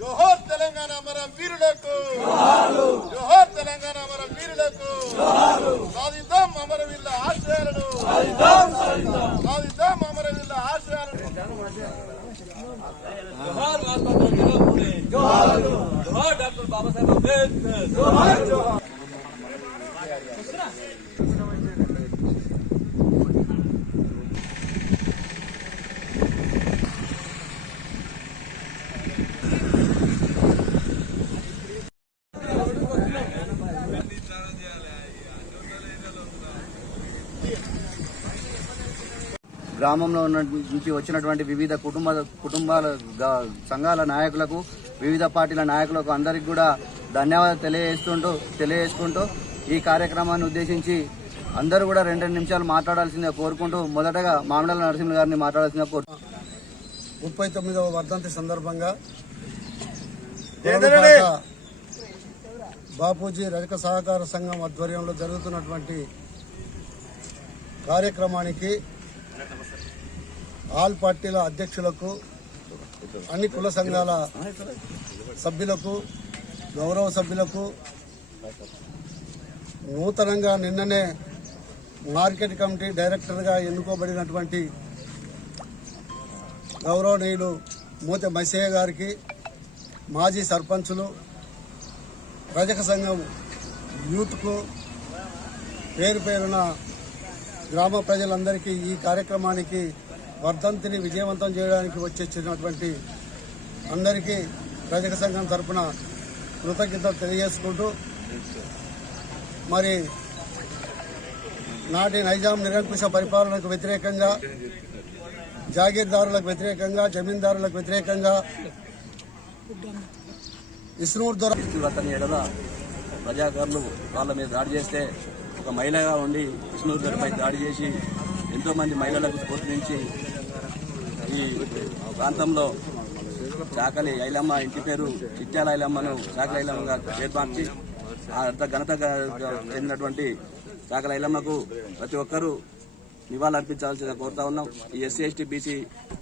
జోహార్ తెలంగాణ మన వీరులకు. జోహార్ తెలంగాణ మన వీరులకు. సాధిద్దాం అమరవీరుల ఆశయాలను. సాధిద్దాం అమరవీరుల ఆశయాలను. జోహార్ জোহার ডাক্তার বাবা সাহেব আম্বেদকর জোহার জোহার గ్రామంలో ఉన్న నుంచి వచ్చినటువంటి వివిధ కుటుంబ కుటుంబాల సంఘాల నాయకులకు వివిధ పార్టీల నాయకులకు అందరికి కూడా ధన్యవాదాలు తెలియజేస్తుంటూ తెలియజేసుకుంటూ ఈ కార్యక్రమాన్ని ఉద్దేశించి అందరూ కూడా రెండు రెండు నిమిషాలు మాట్లాడాల్సిందిగా కోరుకుంటూ మొదటగా మామిడాల నరసింహ గారిని మాట్లాడాల్సిందిగా కోరు ముప్పై తొమ్మిదవ వర్ధంతి సందర్భంగా? బాపూజీ రజక సహకార సంఘం ఆధ్వర్యంలో జరుగుతున్నటువంటి కార్యక్రమానికి ఆల్ పార్టీల అధ్యక్షులకు అన్ని కుల సంఘాల సభ్యులకు గౌరవ సభ్యులకు నూతనంగా నిన్ననే మార్కెట్ కమిటీ డైరెక్టర్గా ఎన్నుకోబడినటువంటి గౌరవనీయులు మూత మైసయ్య గారికి మాజీ సర్పంచులు రజక సంఘం యూత్కు పేరు పేరున గ్రామ ప్రజలందరికీ ఈ కార్యక్రమానికి వర్ధంతిని విజయవంతం చేయడానికి వచ్చేసినటువంటి అందరికీ రజక సంఘం తరపున కృతజ్ఞతలు తెలియజేసుకుంటూ మరి నాటి నైజాం నిరంకుశ పరిపాలనకు వ్యతిరేకంగా జాగీర్దారులకు వ్యతిరేకంగా జమీందారులకు వ్యతిరేకంగా ఇస్నూర్ ద్వారా అతని ఎడల ప్రజాకారులు వాళ్ళ మీద దాడి చేస్తే ఒక మహిళగా ఉండి విష్ణువు గారిపై దాడి చేసి ఎంతో మంది మహిళలకు స్ఫూర్తించి ఈ ప్రాంతంలో చాకలి ఐలమ్మ ఇంటి పేరు చిట్యాల ఐలమ్మను చాకలి ఐలమ్మగా పేరు అంత ఘనత చెందినటువంటి చాకలి ఐలమ్మకు ప్రతి ఒక్కరూ నివాళులర్పించాల్సిన కోరుతా ఉన్నాం. ఈ ఎస్సీ ఎస్టీ బీసీ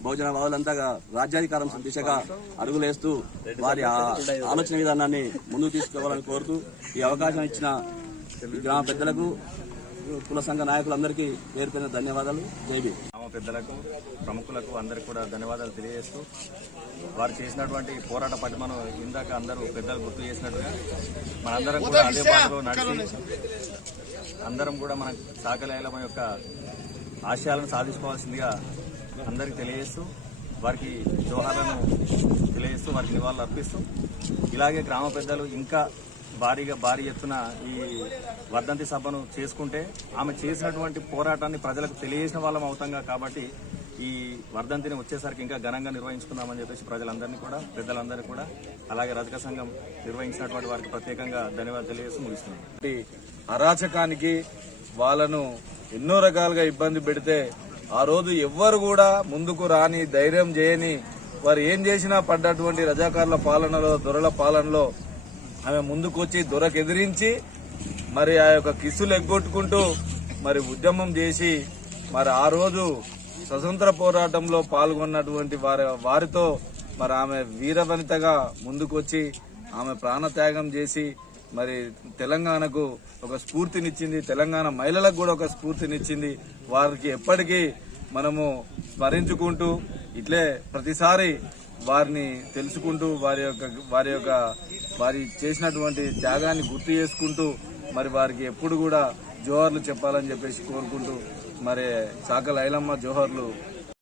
బహుజన బావులంతా రాజ్యాధికారం దిశగా అడుగులేస్తూ వారి ఆ- ఆలోచన విధానాన్ని ముందుకు తీసుకోవాలని కోరుతూ ఈ అవకాశం ఇచ్చిన ఈ గ్రామ పెద్దలకు కుల సంఘ నాయకులందరికీ పేరు పేరున ధన్యవాదాలు. జైబీ గ్రామ పెద్దలకు ప్రముఖులకు అందరికి కూడా ధన్యవాదాలు తెలియజేస్తూ వారు చేసినటువంటి పోరాట పటిమను ఇందాక అందరూ పెద్దలు గుర్తు చేసినట్టుగా మనందరం కూడా అదే బాటలో నడిచి అందరం కూడా మన సాకలేలమ యొక్క ఆశయాలను సాధించుకోవాల్సిందిగా అందరికీ తెలియజేస్తూ వారికి జోహార్లను తెలియజేస్తూ వారికి నివాళులు అర్పిస్తూ ఇలాగే గ్రామ పెద్దలు ఇంకా భారీగా భారీ ఎత్తున ఈ వర్ధంతి సభను చేసుకుంటే ఆమె చేసినటువంటి పోరాటాన్ని ప్రజలకు తెలియజేసిన వాళ్ళం అవుతాం కాబట్టి ఈ వర్ధంతిని వచ్చేసరికి ఇంకా ఘనంగా నిర్వహించుకుందామని చెప్పేసి ప్రజలందరినీ కూడా పెద్దలందరినీ కూడా అలాగే రజక సంఘం నిర్వహించినటువంటి వారికి ప్రత్యేకంగా ధన్యవాదాలు తెలియజేసి ముగిస్తున్నాం. అరాచకానికి వాళ్ళను ఎన్నో రకాలుగా ఇబ్బంది పెడితే ఆ రోజు ఎవ్వరు కూడా ముందుకు రాని ధైర్యం చేయని వారు ఏం చేసినా పడ్డటువంటి రజాకారుల పాలనలో దొరల పాలనలో ఆమె ముందుకొచ్చి దొరకెదిరించి మరి ఆ యొక్క కిస్సులు ఎగ్గొట్టుకుంటూ మరి ఉద్యమం చేసి మరి ఆ రోజు స్వతంత్ర పోరాటంలో పాల్గొన్నటువంటి వారి వారితో మరి ఆమె వీరవనితగా ముందుకొచ్చి ఆమె ప్రాణత్యాగం చేసి మరి తెలంగాణకు ఒక స్ఫూర్తినిచ్చింది. తెలంగాణ మహిళలకు కూడా ఒక స్ఫూర్తినిచ్చింది. వారికి ఎప్పటికీ మనము స్మరించుకుంటూ ఇట్లే ప్రతిసారి వారిని తెలుసుకుంటూ వారి యొక్క వారి యొక్క వారి చేసినటువంటి త్యాగాన్ని గుర్తు చేసుకుంటూ మరి వారికి ఎప్పుడు కూడా జోహర్లు చెప్పాలని చెప్పేసి కోరుకుంటూ మరి సాకల ఐలమ్మ జోహర్లు